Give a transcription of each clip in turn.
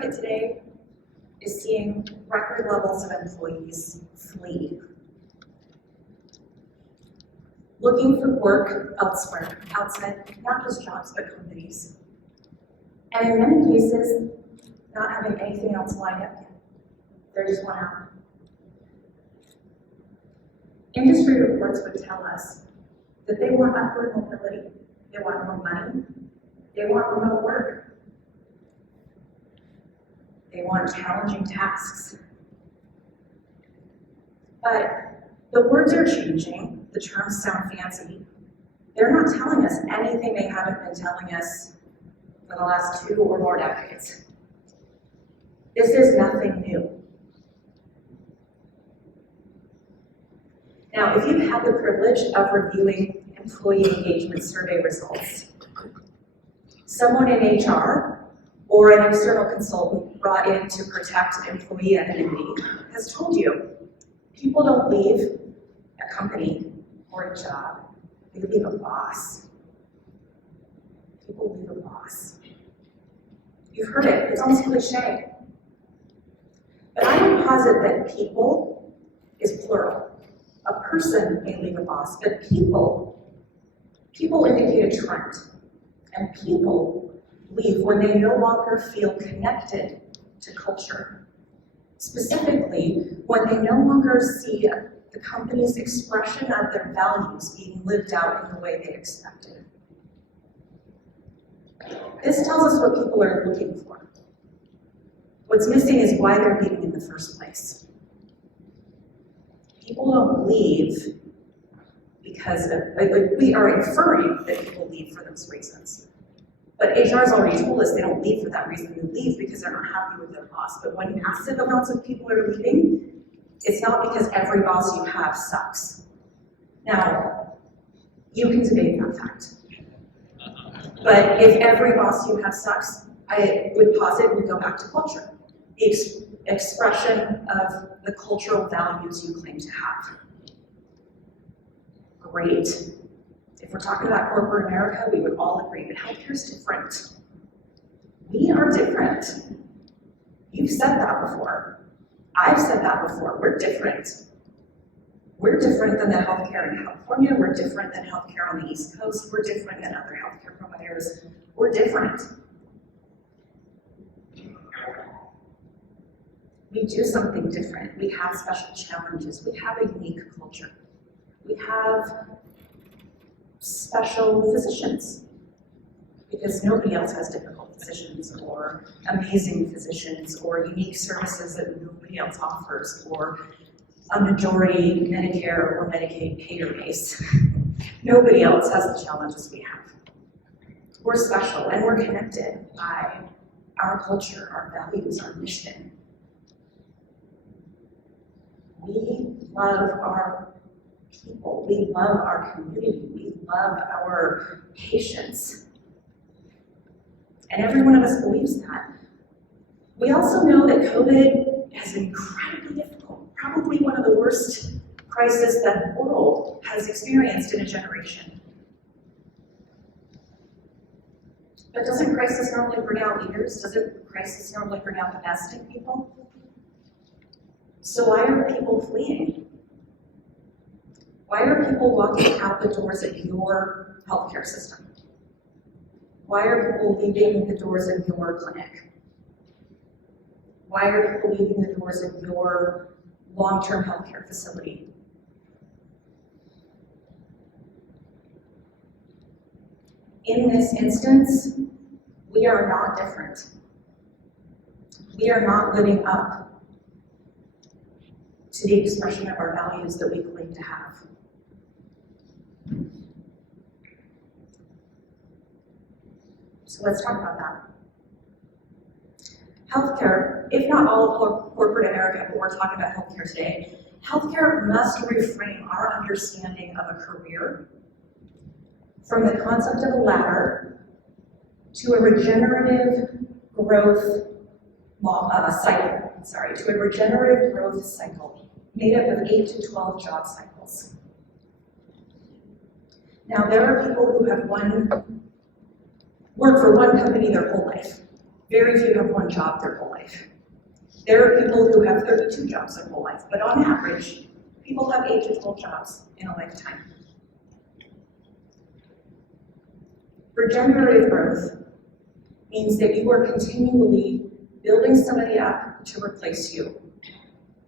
market today is seeing record levels of employees flee, looking for work elsewhere, outside not just jobs, but companies. And in many cases, not having anything else lined up yet. They're just one out. Industry reports would tell us that they want upward mobility, they want more money, they want remote work, they want challenging tasks. But the words are changing, the terms sound fancy. They're not telling us anything they haven't been telling us for the last 2 or more decades. This is nothing new. Now, if you've had the privilege of reviewing employee engagement survey results, someone in HR or an external consultant brought in to protect employee anonymity has told you people don't leave a company or a job, they leave a boss. People leave a boss. You've heard it, it's almost cliche. But I would posit that people is plural. A person may leave a boss, but people indicate a trend. And people leave when they no longer feel connected to culture. Specifically, when they no longer see the company's expression of their values being lived out in the way they expected. This tells us what people are looking for. What's missing is why they're leaving in the first place. People don't leave because we are inferring that people leave for those reasons. But HR has already told us they don't leave for that reason. They leave because they're not happy with their boss. But when massive amounts of people are leaving, it's not because every boss you have sucks. Now, you can debate that fact. But if every boss you have sucks, I would posit we go back to culture. The expression of the cultural values you claim to have. Great. If we're talking about corporate America, we would all agree that healthcare is different. We are different. You've said that before. I've said that before. We're different. We're different than the healthcare in California. We're different than healthcare on the East Coast. We're different than other healthcare providers. We're different. We do something different. We have special challenges. We have a unique culture. We have special physicians because nobody else has difficult physicians or amazing physicians or unique services that nobody else offers or a majority Medicare or Medicaid payer base. Nobody else has the challenges we have. We're special and we're connected by our culture, our values, our mission. We love our people, we love our community, we love our patients. And every one of us believes that. We also know that COVID has been incredibly difficult, probably one of the worst crises that the world has experienced in a generation. But doesn't crisis normally bring out leaders? Doesn't crisis normally bring out the best in people? So why are people fleeing? Why are people walking out the doors of your healthcare system? Why are people leaving the doors of your clinic? Why are people leaving the doors of your long-term healthcare facility? In this instance, we are not different. We are not living up to the expression of our values that we claim to have. So let's talk about that. Healthcare, if not all of corporate America, but we're talking about healthcare today, healthcare must reframe our understanding of a career from the concept of a ladder to a regenerative growth cycle made up of 8 to 12 job cycles. Now, there are people who have worked for one company their whole life, Very few have one job their whole life. There are people who have 32 jobs their whole life, but on average, people have 8 to 12 jobs in a lifetime. Regenerative growth means that you are continually building somebody up to replace you,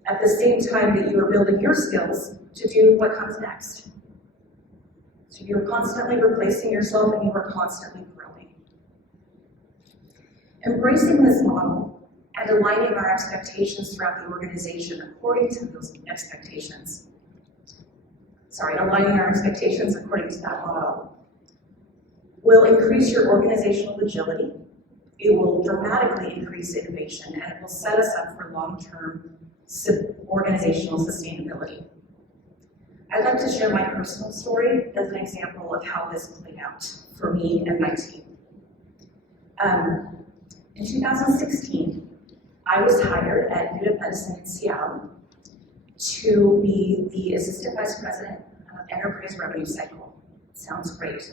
at the same time that you are building your skills to do what comes next. So you're constantly replacing yourself and you are constantly growing. Embracing this model and aligning our expectations throughout the organization according to those expectations. Aligning our expectations according to that model will increase your organizational agility. It will dramatically increase innovation, and it will set us up for long-term organizational sustainability. I'd like to share my personal story as an example of how this played out for me and my team. In 2016, I was hired at UW Medicine in Seattle to be the Assistant Vice President of Enterprise Revenue Cycle. Sounds great.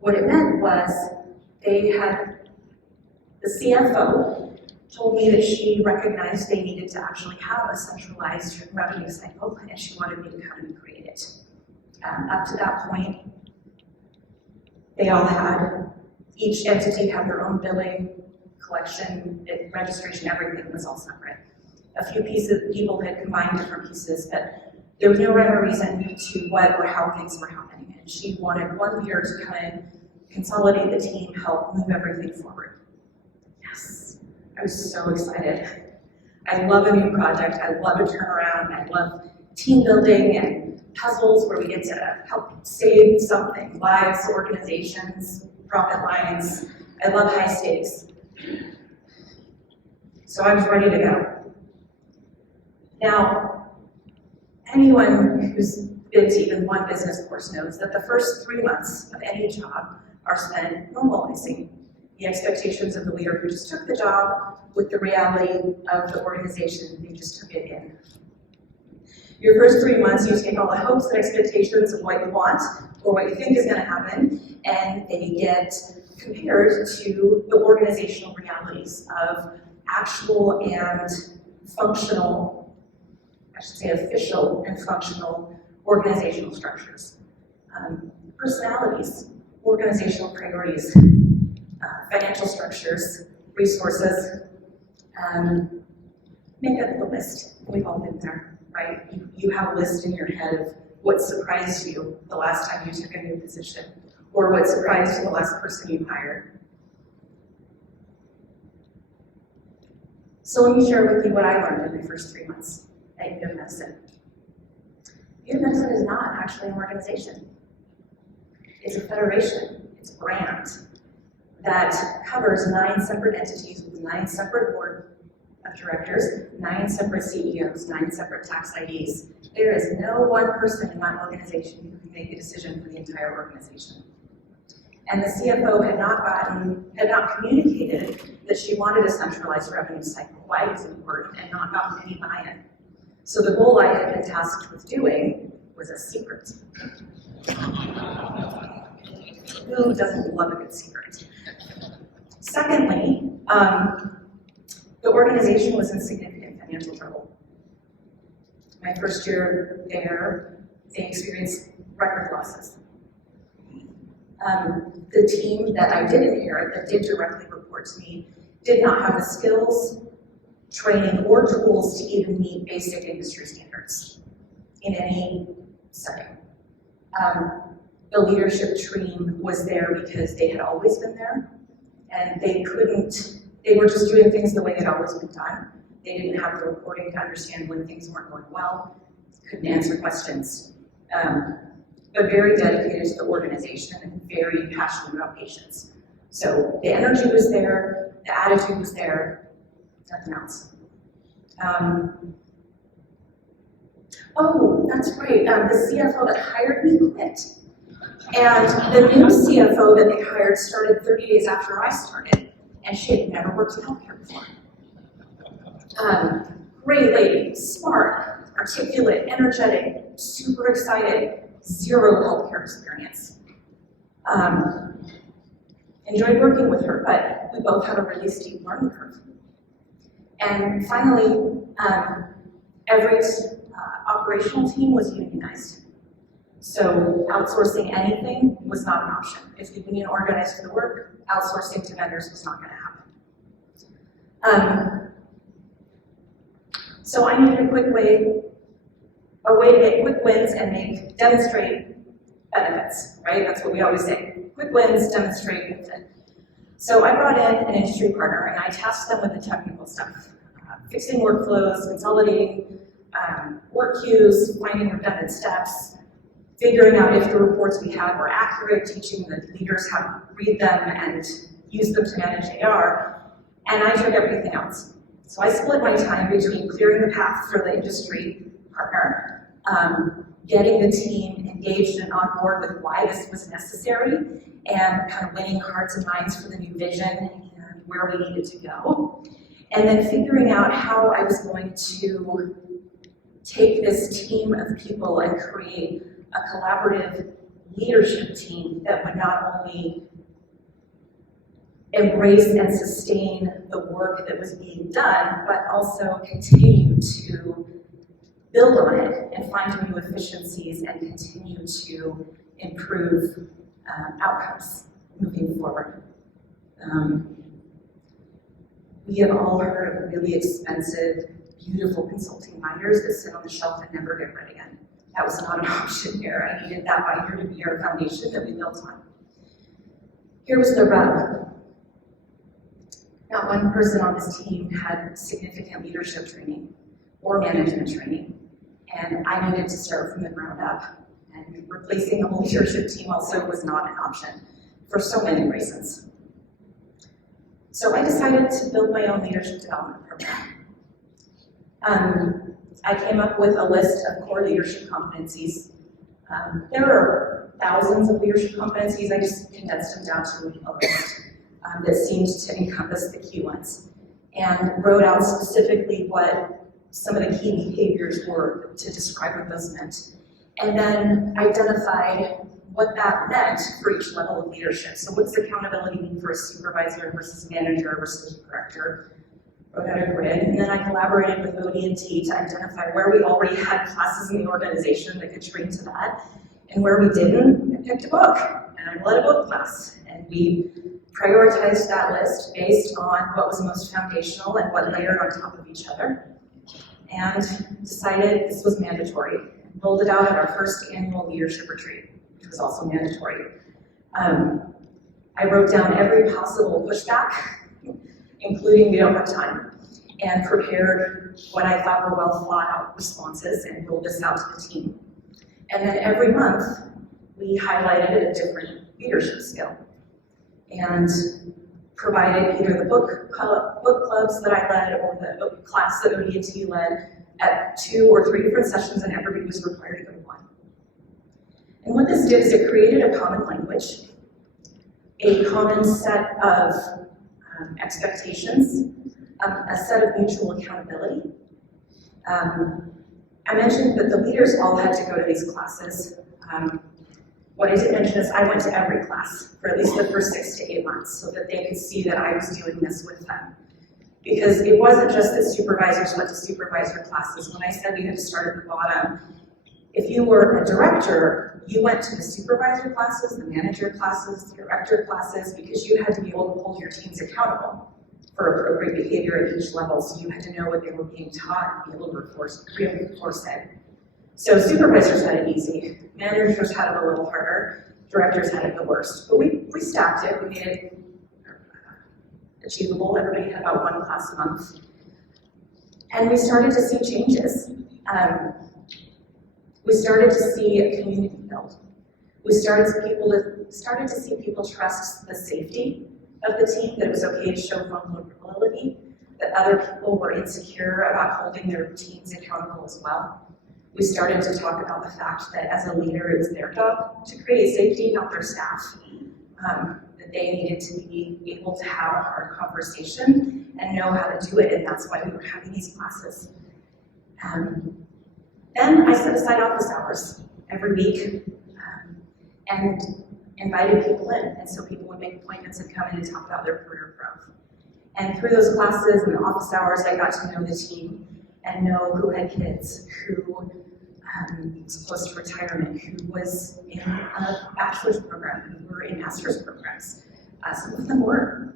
What it meant was the CFO told me that she recognized they needed to actually have a centralized revenue cycle, and she wanted me to come and create it. Up to that point, they all had, each entity had their own billing, collection, registration, everything was all separate. A few people had combined different pieces, but there was no rhyme or reason to what or how things were happening. And she wanted one leader to come in, consolidate the team, help move everything forward. Yes, I was so excited. I love a new project, I love a turnaround, I love team building and puzzles where we get to help save something, lives, organizations, profit lines. I love high stakes. So I was ready to go. Now, anyone who's been to even one business course knows that the first 3 months of any job are spent normalizing the expectations of the leader who just took the job with the reality of the organization they just took it in. Your first 3 months, you take all the hopes and expectations of what you want or what you think is going to happen, and they get compared to the organizational realities of actual and functional, I should say official and functional organizational structures. Personalities, organizational priorities, financial structures, resources, make up the list. We've all been there, right? You have a list in your head of what surprised you the last time you took a new position, or what surprised you the last person you hired. So let me share with you what I learned in my first 3 months at UW Medicine. UW Medicine is not actually an organization. It's a federation, it's a brand that covers 9 separate entities with 9 separate board of directors, 9 separate CEOs, 9 separate tax IDs. There is no one person in that organization who can make a decision for the entire organization. And the CFO had not communicated that she wanted a centralized revenue cycle, why it was important, and not gotten any buy-in. So the goal I had been tasked with doing was a secret. Who doesn't love a good secret? Secondly, the organization was in significant financial trouble. My first year there, they experienced record losses. The team that I did inherit, that did directly report to me, did not have the skills, training, or tools to even meet basic industry standards in any setting. The leadership team was there because they had always been there, and they were just doing things the way they'd always been done. They didn't have the reporting to understand when things weren't going well, couldn't answer questions. But very dedicated to the organization and very passionate about patients. So the energy was there, the attitude was there, nothing else. Oh, that's right, the CFO that hired me quit. And the new CFO that they hired started 30 days after I started, and she had never worked in healthcare before. Great lady, smart, articulate, energetic, super excited, 0 healthcare experience. enjoyed working with her, but we both had a really steep learning curve. And finally, every operational team was unionized. So outsourcing anything was not an option. If the union organized for the work, outsourcing to vendors was not going to happen. So I needed a way to get quick wins and demonstrate benefits, right? That's what we always say. Quick wins, demonstrate benefit. So I brought in an industry partner and I tasked them with the technical stuff. Fixing workflows, consolidating work queues, finding redundant steps, figuring out if the reports we had were accurate, teaching the leaders how to read them and use them to manage AR, and I took everything else. So I split my time between clearing the path for the industry partner, getting the team engaged and on board with why this was necessary, and kind of winning hearts and minds for the new vision and where we needed to go, and then figuring out how I was going to take this team of people and create a collaborative leadership team that would not only embrace and sustain the work that was being done, but also continue to build on it and find new efficiencies and continue to improve outcomes moving forward. We have all heard of really expensive, beautiful consulting binders that sit on the shelf and never get read again. That was not an option here. I needed that binder to be our foundation that we built on. Here was the rub. Not one person on this team had significant leadership training or management training, and I needed to start from the ground up. And replacing the whole leadership team also was not an option for so many reasons. So I decided to build my own leadership development program. I came up with a list of core leadership competencies. There are thousands of leadership competencies. I just condensed them down to a list that seemed to encompass the key ones, and wrote out specifically what some of the key behaviors were to describe what those meant, and then identified what that meant for each level of leadership. So what's accountability mean for a supervisor versus manager versus director? Wrote out a grid, and then I collaborated with OD&T to identify where we already had classes in the organization that could train to that, and where we didn't, I picked a book, and I led a book class, and we prioritized that list based on what was most foundational and what layered on top of each other, and decided this was mandatory. Rolled it out at our first annual leadership retreat, which was also mandatory. I wrote down every possible pushback, including we don't have time, and prepared what I thought were well thought out responses and rolled this out to the team. And then every month, we highlighted a different leadership skill and provided either the book clubs that I led or the class that OD&T led at 2 or 3 different sessions, and everybody was required to go to one. And what this did is it created a common language, a common set of expectations, a set of mutual accountability. I mentioned that the leaders all had to go to these classes. What I didn't mention is I went to every class for at least the first 6 to 8 months so that they could see that I was doing this with them. Because it wasn't just that supervisors went to supervisor classes. When I said we had to start at the bottom, if you were a director, you went to the supervisor classes, the manager classes, the director classes, because you had to be able to hold your teams accountable for appropriate behavior at each level. So you had to know what they were being taught and be able to reinforce it. So supervisors had it easy. Managers had it a little harder. Directors had it the worst. But we stacked it. We made it achievable. Everybody had about 1 class a month. And we started to see changes. We started to see a community build. We started to see people trust the safety of the team, that it was okay to show vulnerability, that other people were insecure about holding their teams accountable as well. We started to talk about the fact that as a leader, it was their job to create safety, not their staff. That they needed to be able to have a hard conversation and know how to do it, and that's why we were having these classes. Then I set aside office hours every week, and invited people in, and so people would make appointments and come in and talk about their career growth. And through those classes and the office hours, I got to know the team and know who had kids, who was close to retirement, who was in a bachelor's program, who were in master's programs. Some of them were,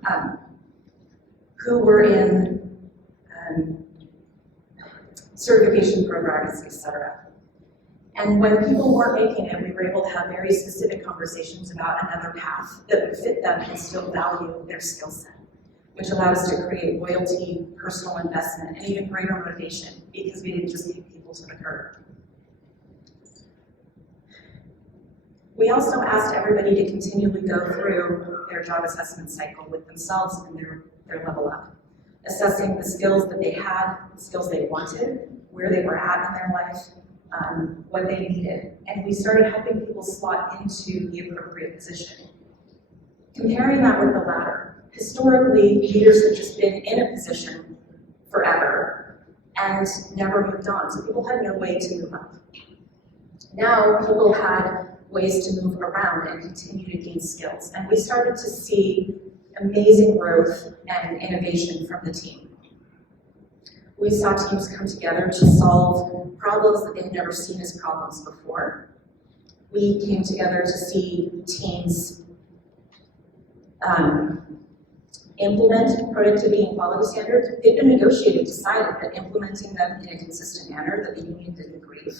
who were in certification programs, etc. And when people weren't making it, we were able to have very specific conversations about another path that would fit them and still value their skill set, which allowed us to create loyalty, personal investment, and even greater motivation because we didn't just kick people to the curb. We also asked everybody to continually go through their job assessment cycle with themselves and their level up, assessing the skills that they had, the skills they wanted, where they were at in their life, what they needed. And we started helping people slot into the appropriate position. Comparing that with the latter, historically, leaders have just been in a position forever and never moved on, so people had no way to move up. Now, people had ways to move around and continue to gain skills, and we started to see amazing growth and innovation from the team. We saw teams come together to solve problems that they've never seen as problems before. We came together to see teams implement productivity and quality standards. They've been negotiated, decided that implementing them in a consistent manner that the union didn't agree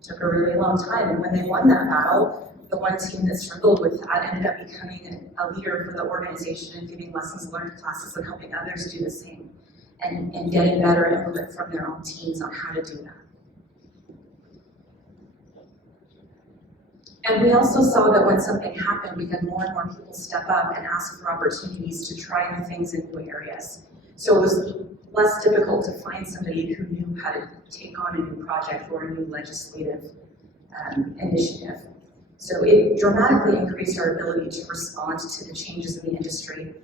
took a really long time. And when they won that battle, the one team that struggled with that ended up becoming a leader for the organization and giving lessons learned classes and helping others do the same and getting better input from their own teams on how to do that. And we also saw that when something happened, we had more and more people step up and ask for opportunities to try new things in new areas. So it was less difficult to find somebody who knew how to take on a new project or a new legislative initiative. So it dramatically increased our ability to respond to the changes in the industry.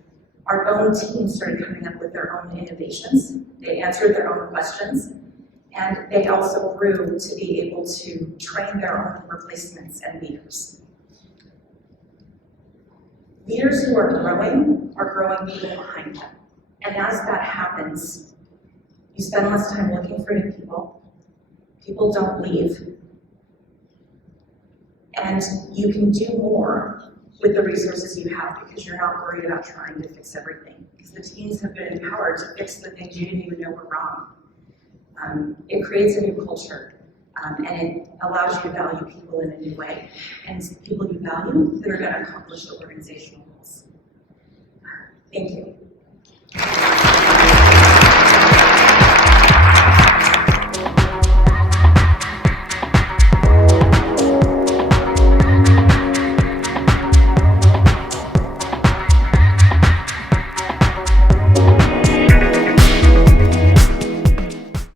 Our own team started coming up with their own innovations. They answered their own questions. And they also grew to be able to train their own replacements and leaders. Leaders who are growing people behind them. And as that happens, you spend less time looking for new people. People don't leave. And you can do more with the resources you have because you're not worried about trying to fix everything. Because the teams have been empowered to fix the things you didn't even know were wrong. It creates a new culture, and it allows you to value people in a new way. And it's the people you value that are going to accomplish the organizational goals. Thank you.